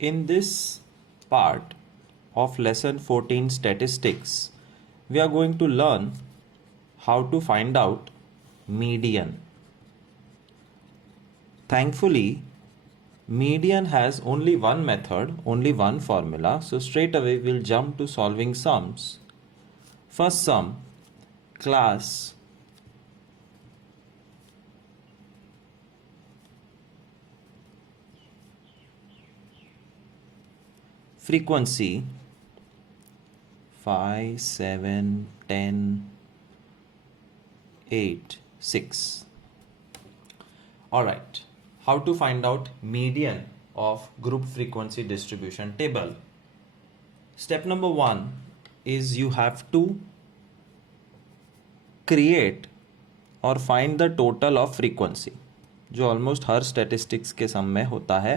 In this part of lesson 14 statistics, we are going to learn how to find out median. Thankfully, median has only one method, only one formula, so straight away we'll jump to solving sums. First sum, class frequency 5, 7, 10, 8, 6. Alright, how to find out median of group frequency distribution table. Step number 1 is you have to create or find the total of frequency, जो almost हर statistics के सम में होता है.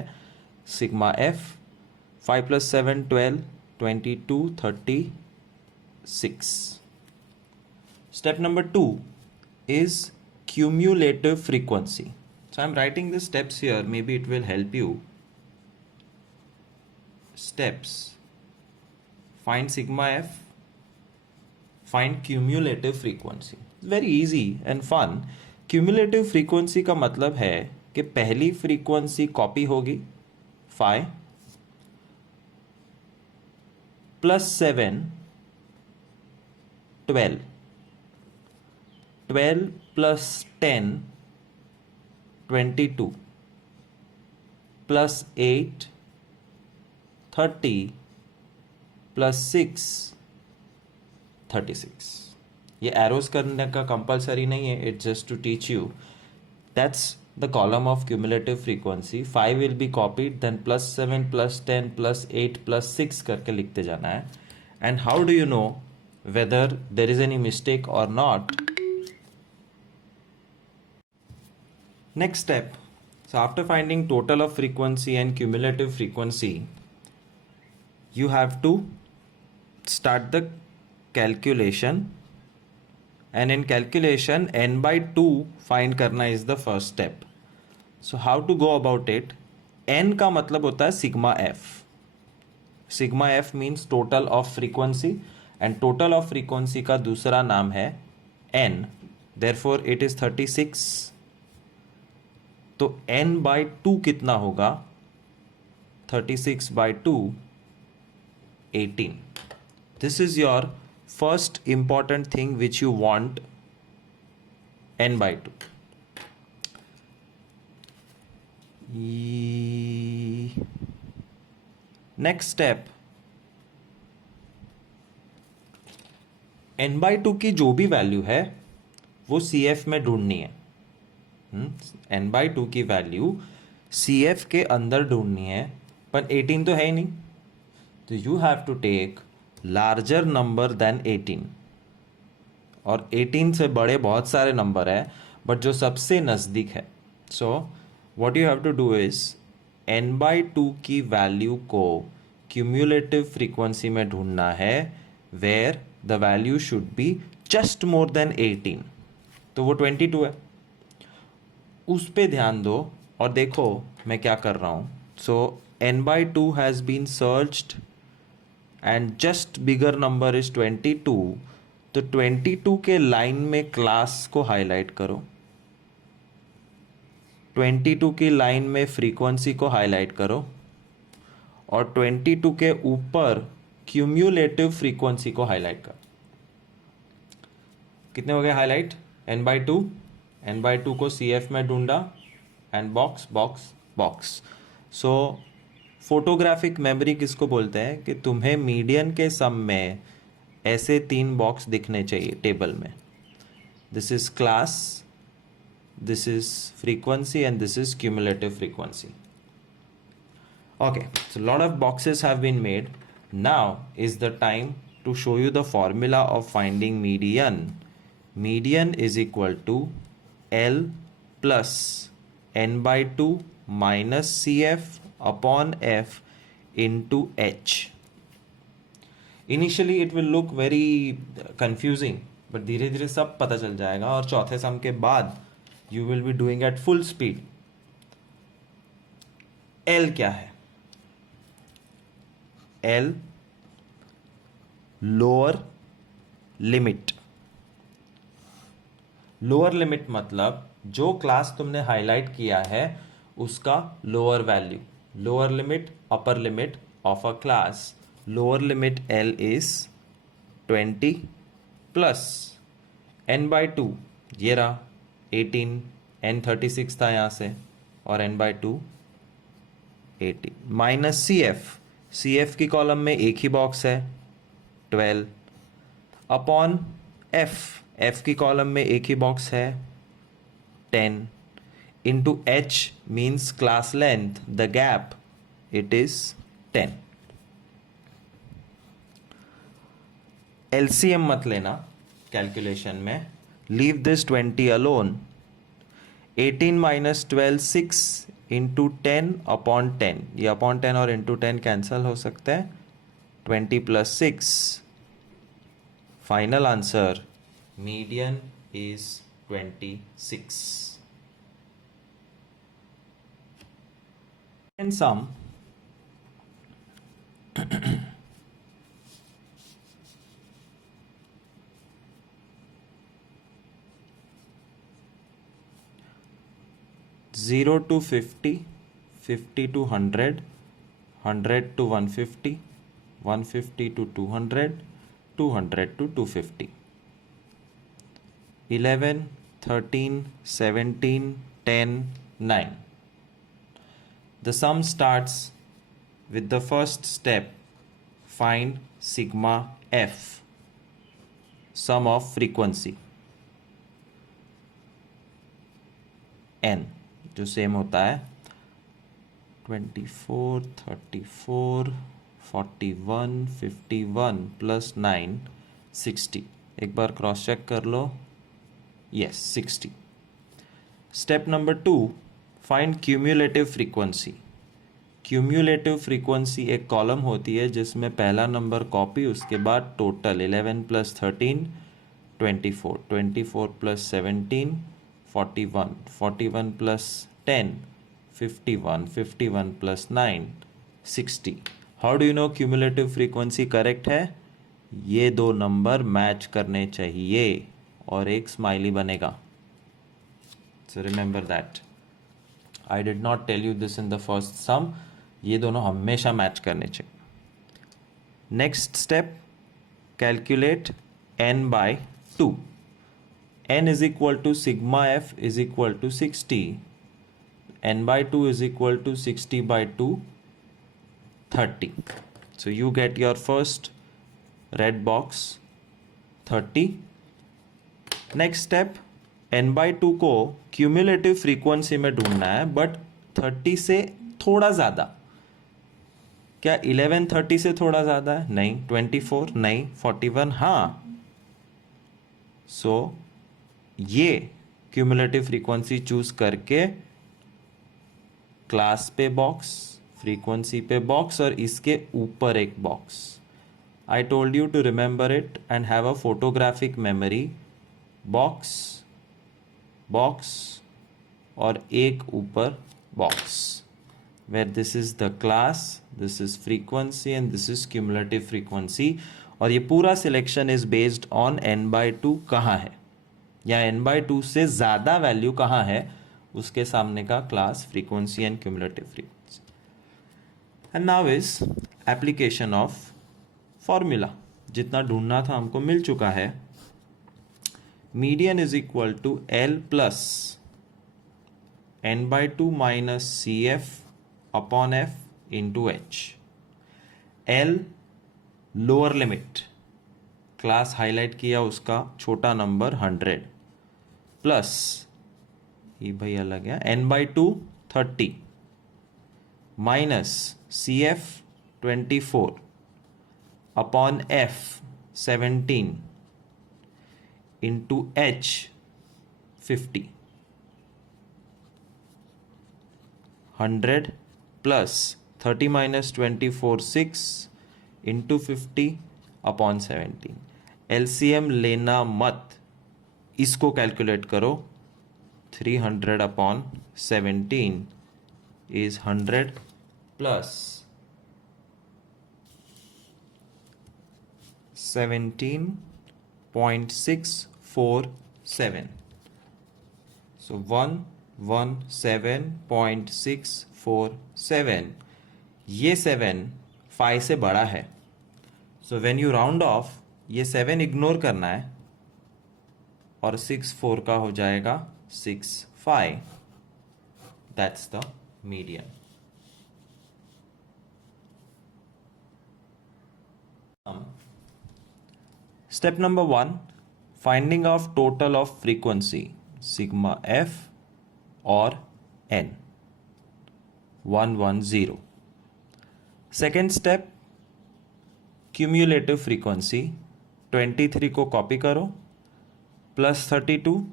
Sigma F 5 + 7 12 22 36. Step number 2 is cumulative frequency. So I'm writing the steps here, maybe it will help you. Steps: find sigma f, find cumulative frequency. Very easy and fun. Cumulative frequency का मतलब है कि पहली frequency copy होगी 5 + 7 12 12 + 10 22 + 8 30 + 6 36. ये arrows करने का compulsory नहीं है, it's just to teach you. That's the column of cumulative frequency. 5 will be copied, then +7 +10 +8 +6 करके लिखते जाना है. And how do you know whether there is any mistake और not? Next step. So after finding total of frequency and cumulative frequency, you have to start the calculation, and in calculation n/2 find करना is the first step. So how to go about it? n का मतलब होता है sigma f. Sigma f means total of frequency, and total of frequency का दूसरा नाम है n. Therefore it is 36. तो n/2 कितना होगा? 36/2 18. This is your first important thing which you want, n/2. Next step, n/2 की जो भी वैल्यू है वो CF में ढूंढनी है. n/2 की वैल्यू CF के अंदर ढूंढनी है, पर 18 तो है ही नहीं, तो you have to take larger number than 18. और 18 से बड़े बहुत सारे नंबर है, बट जो सबसे नज़दीक है. So what you have to do is n/2 की वैल्यू को क्यूमुलेटिव फ्रीक्वेंसी में ढूंढना है, where the value should be just more than 18. तो वो 22 है, उस पे ध्यान दो. और देखो मैं क्या कर रहा हूँ. So n/2 has been searched and just bigger number is 22. तो 22 के लाइन में क्लास को हाईलाइट करो, 22 की लाइन में फ्रीक्वेंसी को हाईलाइट करो, और 22 के ऊपर क्यूम्युलेटिव फ्रीक्वेंसी को हाईलाइट करो. कितने हो गए हाईलाइट? n/2. n/2 को CF में ढूंढा, and box box box. So photographic memory किसको बोलते हैं? कि तुम्हें मीडियन के सम में ऐसे 3 बॉक्स दिखने चाहिए टेबल में. This is class, this is frequency, and this is cumulative frequency. Okay, so a lot of boxes have been made. Now is the time to show you the formula of finding median. Median is equal to L plus n/2 minus CF upon F into H. Initially it will look very confusing, but धीरे धीरे सब पता चल जाएगा, और चौथे सम के बाद you will be doing at full speed. L क्या है? L lower limit. Lower limit मतलब जो क्लास तुमने हाईलाइट किया है उसका lower value. Lower limit upper limit of a class. Lower limit L is 20 plus n by to, ये रहा 18, n 36 था यहाँ से, और n by two 18 minus C F. C F की कॉलम में एक ही बॉक्स है 12 अपॉन एफ। एफ की कॉलम में एक ही बॉक्स है 10 into H means class length, the gap, it is 10। LCM मत लेना कैलकुलेशन में, leave this 20 alone. 18 minus 12 6 into 10 upon 10, ये अपॉन 10 और इंटू 10 कैंसल हो सकता है। 20 plus 6, final answer median is 26। And sum 0 to 50, 50 to 100, 100 to 150, 150 to 200, 200 to 250. 11, 13, 17, 10, 9. The sum starts with the first step. Find sigma f, sum of frequency n, जो same होता है 24, 34, 41, 51 plus 9, 60। एक बार cross check कर लो, yes 60। Step number 2, find cumulative frequency. Cumulative frequency एक column होती है जिसमें पहला नंबर कॉपी, उसके बाद total 11 plus 13 24, 24 plus 17 41, 41 plus 10 51, 51 plus 9 60। How do you know cumulative frequency correct है? ये दो नंबर मैच करने चाहिए और एक स्माइली बनेगा। So remember that, I did not tell you this in the first sum, ये दोनों हमेशा मैच करने चाहिए। Next step, calculate n by 2। n is equal to sigma f is equal to 60. n by 2 is equal to 60 by 2, 30. So you get your first red box 30. Next step, n by 2 को cumulative frequency में ढूंढना है, but 30 से थोड़ा ज़्यादा। क्या 11 30 से थोड़ा ज़्यादा है? नहीं। 24 नहीं। 41 हाँ। सो ये क्यूमुलेटिव फ्रीक्वेंसी चूज करके क्लास पे बॉक्स, फ्रीक्वेंसी पे बॉक्स और इसके ऊपर एक box. I told you to remember it and have a photographic memory. Box, box और एक ऊपर box, where this is the class, this is frequency and this is cumulative frequency. और ये पूरा selection is based on n by 2 कहाँ है, या n by 2 से ज़्यादा वैल्यू कहाँ है, उसके सामने का class, frequency and cumulative frequency. And now is application of formula. जितना ढूंढना था हमको मिल चुका है। Median is equal to L plus n by 2 minus C F upon F into H. L lower limit, class highlight किया उसका छोटा नंबर 100 प्लस, ये भाई अलग है, n by 2 30 minus C F 24 upon F 17 into H 50। 100 plus 30 minus 24 6 into 50 upon 17। LCM लेना मत, इसको कैलकुलेट करो। 300 अपॉन 17 इज 100 प्लस 17.647. So 117.647. ये 7 5 से बड़ा है. So when you round off, ये 7 इग्नोर करना है और 6 4 का हो जाएगा 6 5. That's the median. Step number 1, finding of total of frequency sigma f or n. 110. Second step, cumulative frequency. 23 को कॉपी करो, प्लस 32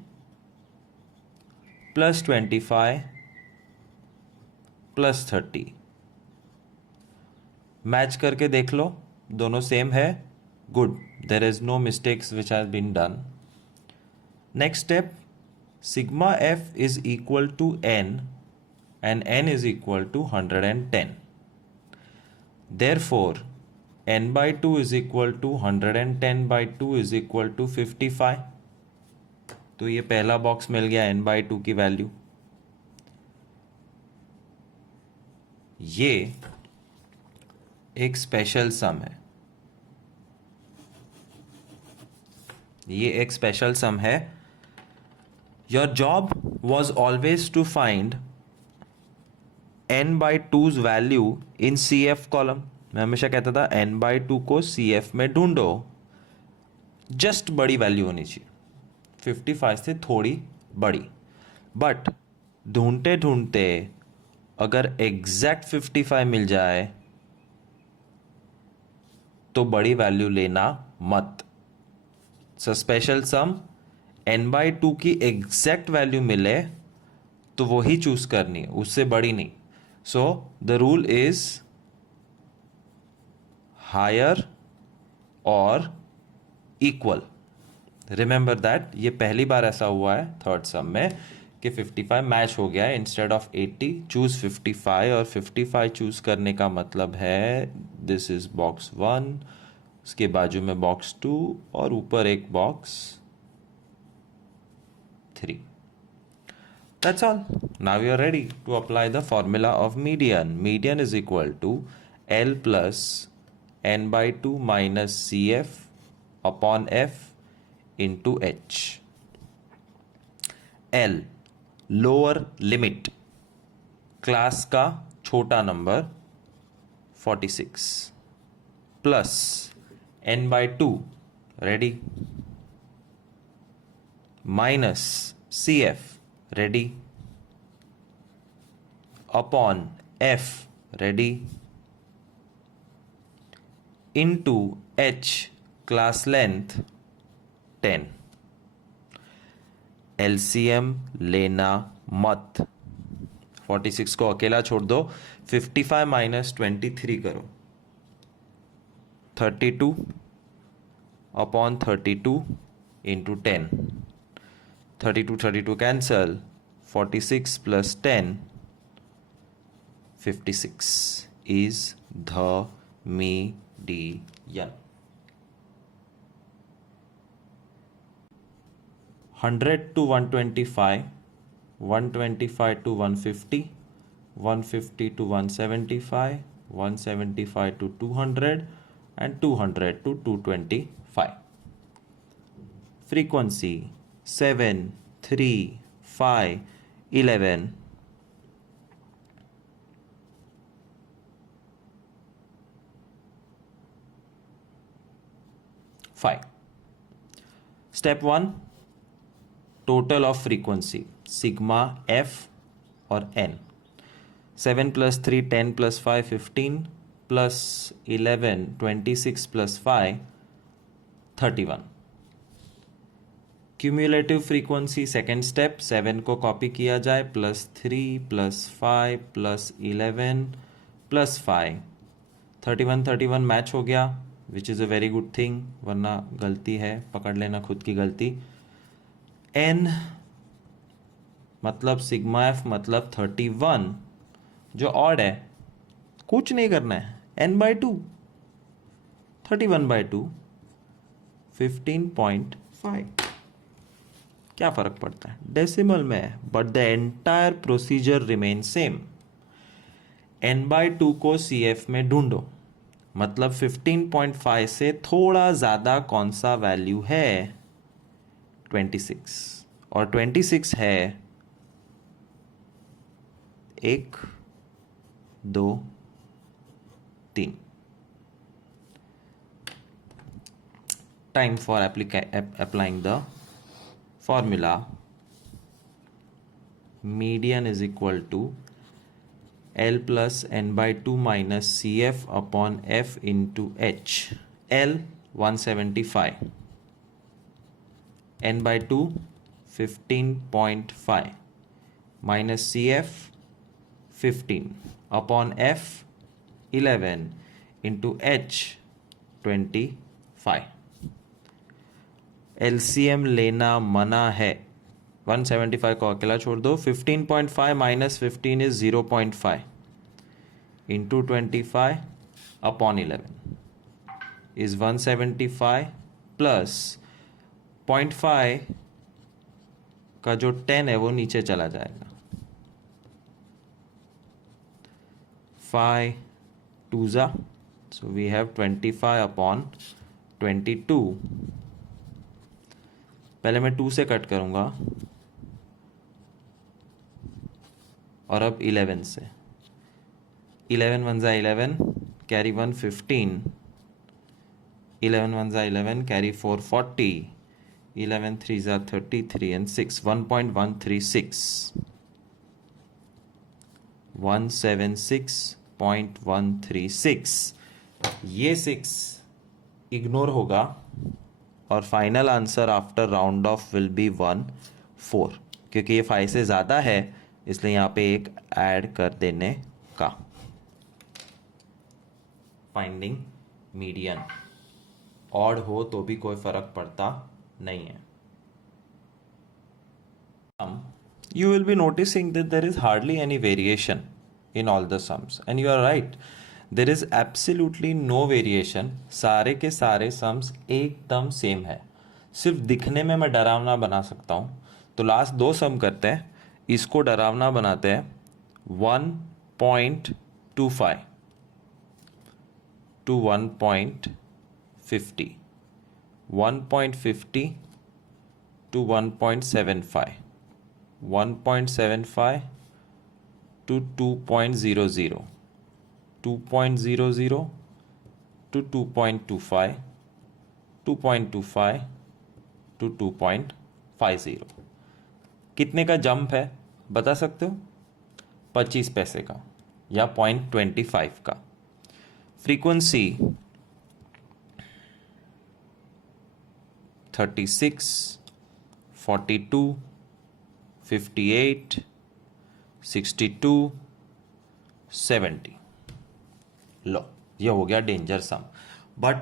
प्लस 25 प्लस 30. मैच करके देख लो, दोनों सेम है. Good, there is no mistakes which has been done. Next step, sigma f is equal to n and n is equal to 110. Therefore, n by 2 is equal to 110 by 2 is equal to 55. तो ये पहला box मिल गया n by 2 की value. ये एक special sum है. ये एक स्पेशल सम है. Your job was always to find n by two's value in C F column. मैं हमेशा कहता था n बाई 2 को सी एफ में ढूंढो, जस्ट बड़ी वैल्यू होनी चाहिए, 55 से थोड़ी बड़ी. बट ढूंढते ढूंढते अगर एग्जैक्ट 55 मिल जाए तो बड़ी वैल्यू लेना मत. So special sum n by 2 की एग्जैक्ट वैल्यू मिले तो वो ही चूज करनी है, उससे बड़ी नहीं. So the rule is higher और इक्वल. Remember that. ये पहली बार ऐसा हुआ है थर्ड सम में कि 55 मैच हो गया है. इंस्टेड ऑफ 80 चूज 55, और 55 चूज करने का मतलब है दिस इज बॉक्स 1, उसके बाजू में बॉक्स 2 और ऊपर एक box 3. That's all. Now you are ready to apply the formula of median. Median is equal to L plus n by 2 minus CF upon F into H. L lower limit, class का छोटा number 46, plus n by 2, ready, minus CF, ready, upon F, ready, into H, class length 10. LCM लेना मत. 46 को अकेला छोड़ दो. 55 minus 23 करो, 32 upon 32 into 10. 32 cancel. 46 plus 10, 56 is the median. 100 to 125, 125 to 150, 150 to 175, 175 to 200 and 200 to 225. Frequency 7, 3, 5, 11. Step 1, total of frequency sigma f और n. 7 plus 3 10 plus 5 15 plus 11 26 plus 5 31. Cumulative frequency second step. 7 को copy किया जाए, plus 3 plus 5 plus 11 plus 5, 31 match हो गया, which is a very good thing, वरना गलती है, पकड़ लेना खुद की गलती. n मतलब सिग्मा एफ मतलब 31, जो ऑड है, कुछ नहीं करना है, n by 2, 31 by 2 15.5। क्या फ़र्क पड़ता है, डेसिमल में है, but the entire procedure remain same. n/2 को CF में ढूंढो, मतलब 15.5 से थोड़ा ज़्यादा कौन सा वैल्यू है, 26, और 26 है 1 2 3। Time for applying the formula. Median is equal to L plus n/2 minus CF upon F into H. L 175, n/2 15.5 minus CF 15 upon F 11 into H 25। LCM लेना मना है, 175 को अकेला छोड़ दो, 15.5 minus 15 is 0.5 into 25 upon 11 is 175 plus 0.5 का जो 10 है वो नीचे चला जाएगा, 5 2 जा, सो वी हैव 25 अपॉन 22। पहले मैं 2 से कट करूंगा और अब 11 से, 11 1 जा 11, कैरी 1 15, 11 1 जा 11, कैरी 4 40, 11 3 जा 33 and 6 1.136, 176.136। ये 6 इग्नोर होगा और final answer after round of will be 1.4, क्योंकि ये 5 से ज़्यादा है इसलिए यहाँ पे एक ऐड कर देने का। फाइंडिंग मीडियन, ऑड हो तो भी कोई फर्क पड़ता नहीं है। You will be noticing that there is hardly any variation in all the sums, and you are right, there is absolutely no variation। सारे के सारे सम्स एकदम सेम है, सिर्फ दिखने में मैं डरावना बना सकता हूँ। तो लास्ट 2 सम करते हैं, इसको डरावना बनाते हैं 1.25 to 1.50, 1.50 to 1.75, 1.75 to 2.00, 2.00 to 2.25, 2.25 to 2.50। कितने का जंप है बता सकते हो? 25 पैसे का या 0.25 का। फ्रीक्वेंसी 36, 42, 58, 62, 70। लो, ये हो गया डेंजर सम, बट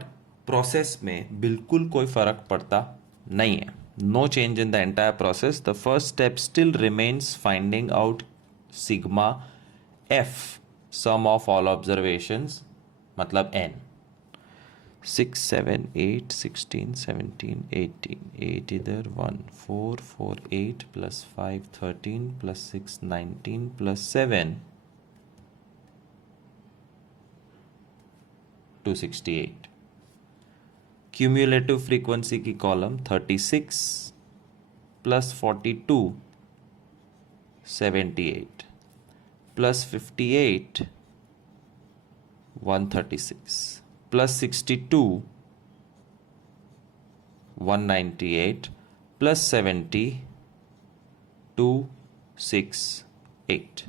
प्रोसेस में बिल्कुल कोई फर्क पड़ता नहीं है। No change in the entire process. The first step still remains finding out sigma F, sum of all observations, मतलब n। 6 7 8 16 17 18, 8 इधर 1 4 4 8 plus 5 13 plus 6 19 plus 7 268। Cumulative frequency की column 36 plus 42 78 plus 58 136 plus 62 198 plus 70 268।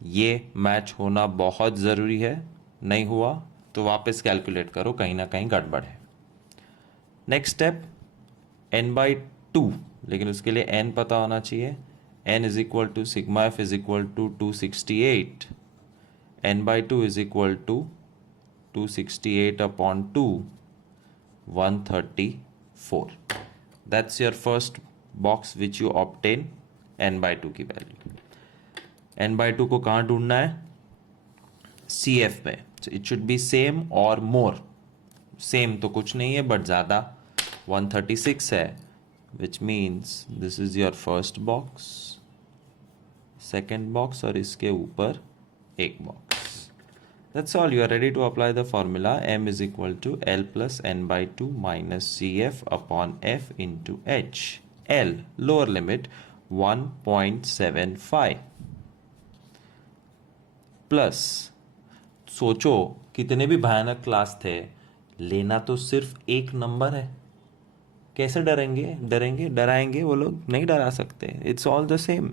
ये मैच होना बहुत ज़रूरी है, नहीं हुआ तो वापस कैलकुलेट करो, कहीं ना कहीं गड़बड़ है। नेक्स्ट स्टेप n/2, लेकिन उसके लिए n पता होना चाहिए। n is equal to sigma F is equal to 268, n/2 is equal to 268 upon 2, 134। That's your first box which you obtain n/2 की वैल्यू। n/2 को कहाँ ढूंढना है? CF में। So it should be same or more। Same तो कुछ नहीं है बट ज़्यादा 136 है, which means this is your first box, second box और इसके ऊपर एक box. That's all. You are ready to apply the formula m is equal to L plus n by 2 minus CF upon F into H. L, lower limit 1.75 plus, सोचो कितने भी भयानक class थे, लेना तो सिर्फ एक नंबर है. कैसे डराएंगे वो लोग, नहीं डरा सकते. It's all the same.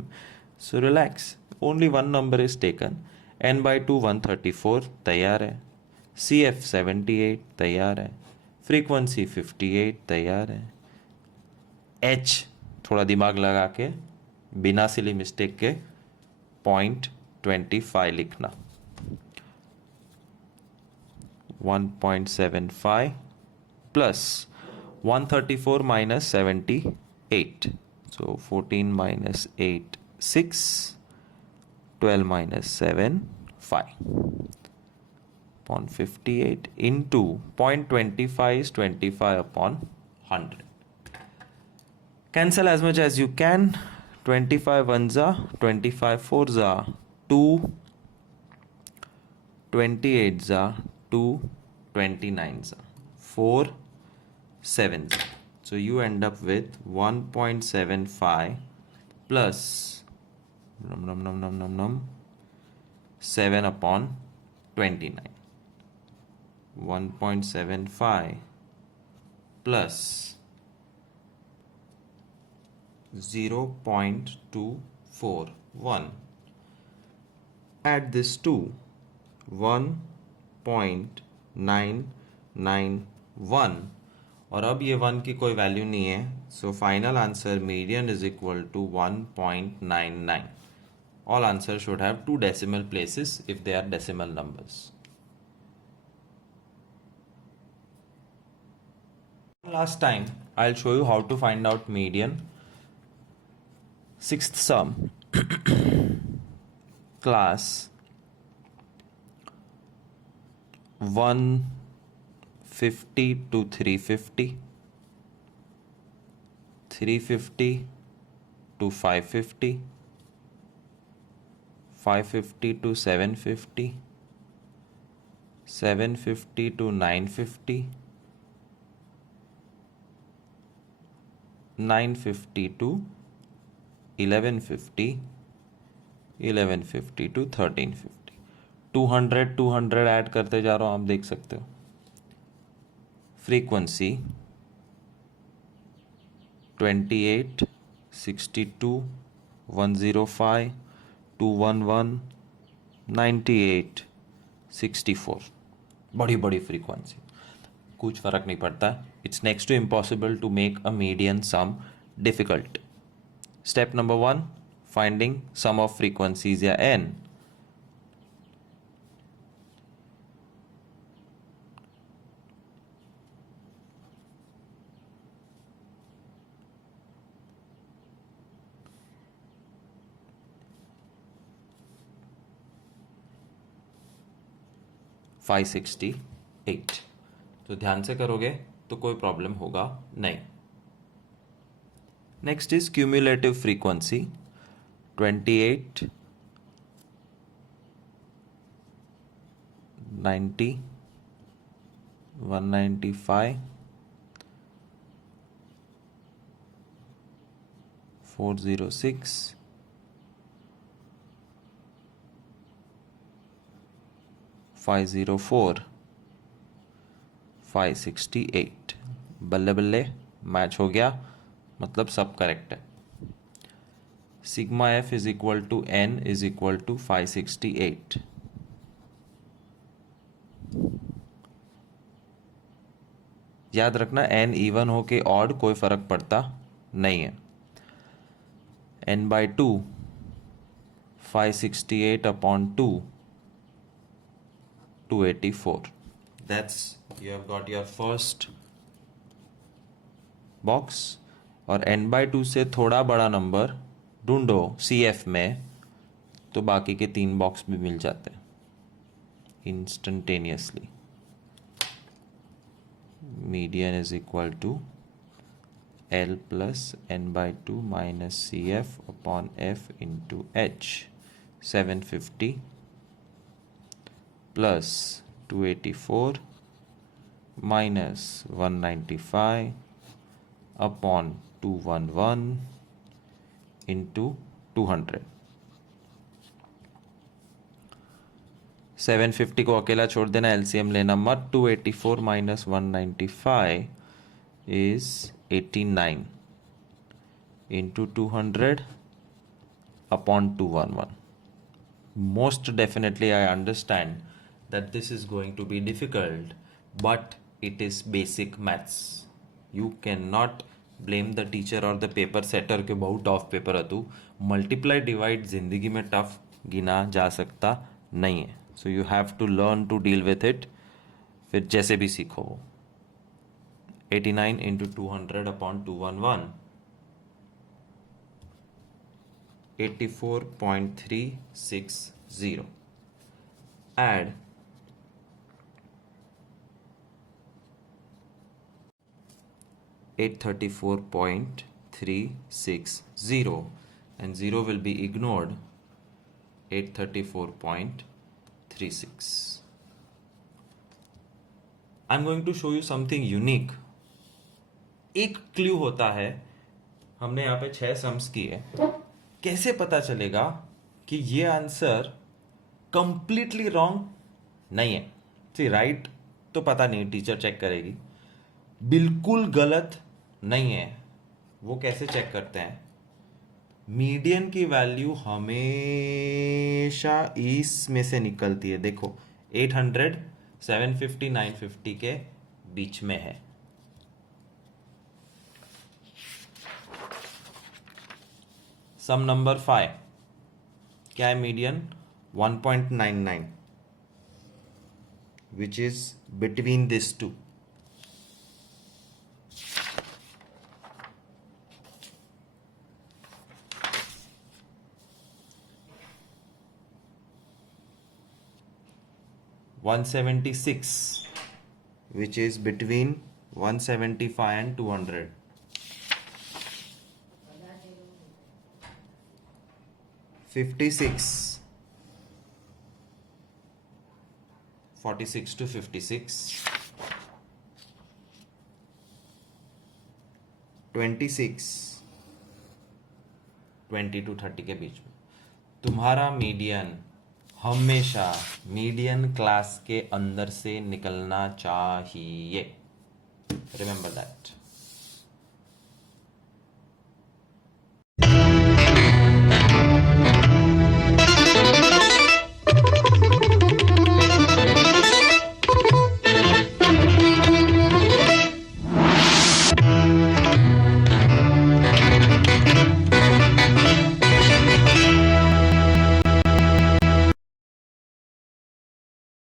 So relax. Only one number is taken. n by 2 134 तैयार है. CF 78 तैयार है. फ्रीक्वेंसी 58 तैयार है. H थोड़ा दिमाग लगा के बिना सिली मिस्टेक के 0.25 लिखना. 1.75 plus 134 minus 78. So 14 minus 8 6, 12 minus 7 5 upon 58 into 0.25 is 25 upon 100. Cancel as much as you can. 25 ones are 25 fours are 2, 28s are 2, 29s are 4, 7s. So you end up with 1.75 plus 7 upon 29. 1.75 plus 0.241. Add this to 1.991. और अब ये 1 की कोई value नहीं है. So final answer median is equal to 1.99. All answers should have 2 decimal places if they are decimal numbers. Last time I'll show you how to find out median. Sixth sum. Class 150 to 350, 350 to 550, 550 to 750, 750 to 950, 950 to 1150, 1150 to 1350. 200 add करते जा रहा हूँ, आप देख सकते हो. Frequency 28, 62, 105, 211, 98, 64. बड़ी frequency. कुछ फ़र्क नहीं पड़ता. It's next to impossible to make a median sum difficult. Step number 1, finding sum of frequencies या n. $568. तो ध्यान से करोगे तो कोई प्रॉब्लम होगा नहीं. Next is cumulative frequency 28, 90, 195, 406, 504, 568. बल्ले बल्ले मैच हो गया, मतलब सब करेक्ट है. Sigma F is equal to N is equal to 568. याद रखना एन इवन हो के ऑड कोई फर्क पड़ता नहीं है. N by 2 568 upon 2 284. That's you have got your first box. और n by 2 से थोड़ा बड़ा नंबर ढूंढो CF में तो बाकी के 3 बॉक्स भी मिल जाते हैं instantaneously. Median is equal to L plus n by 2 minus CF upon F into H. 750 plus 284 minus 195 upon 211 into 200. 750 को अकेला छोड़ देना, एलसीएम लेना मत. 284 minus 195 is 89 into 200 upon 211. Most definitely I understand that this is going to be difficult, but it is basic maths. You cannot blame the teacher or the paper setter के बहुत tough paper है तू. Multiply divide जिंदगी में tough गिना जा सकता नहीं है. So you have to learn to deal with it. फिर जैसे भी सीखो. 89 into 200 upon 211. 84.360. Add 834.360 and 0 will be ignored. 834.36. I'm going to show you something unique. एक क्लू होता है. हमने यहाँ पे 6 सम्स किए. कैसे पता चलेगा कि ये आंसर कंप्लीटली रॉन्ग नहीं है? सी राइट तो पता नहीं, टीचर चेक करेगी. बिल्कुल गलत नहीं है. वो कैसे चेक करते हैं? मीडियन की वैल्यू हमेशा इसमें से निकलती है. देखो 800, 750, 950 के बीच में है. सम नंबर 5 क्या है? Median 1.99 which is between this two. $176 which is between 175 and 200. 56, 46 to 56. 26, 20 to 30 के बीच में. तुम्हारा मीडियन हमेशा मीडियन क्लास के अंदर से निकलना चाहिए. Remember that.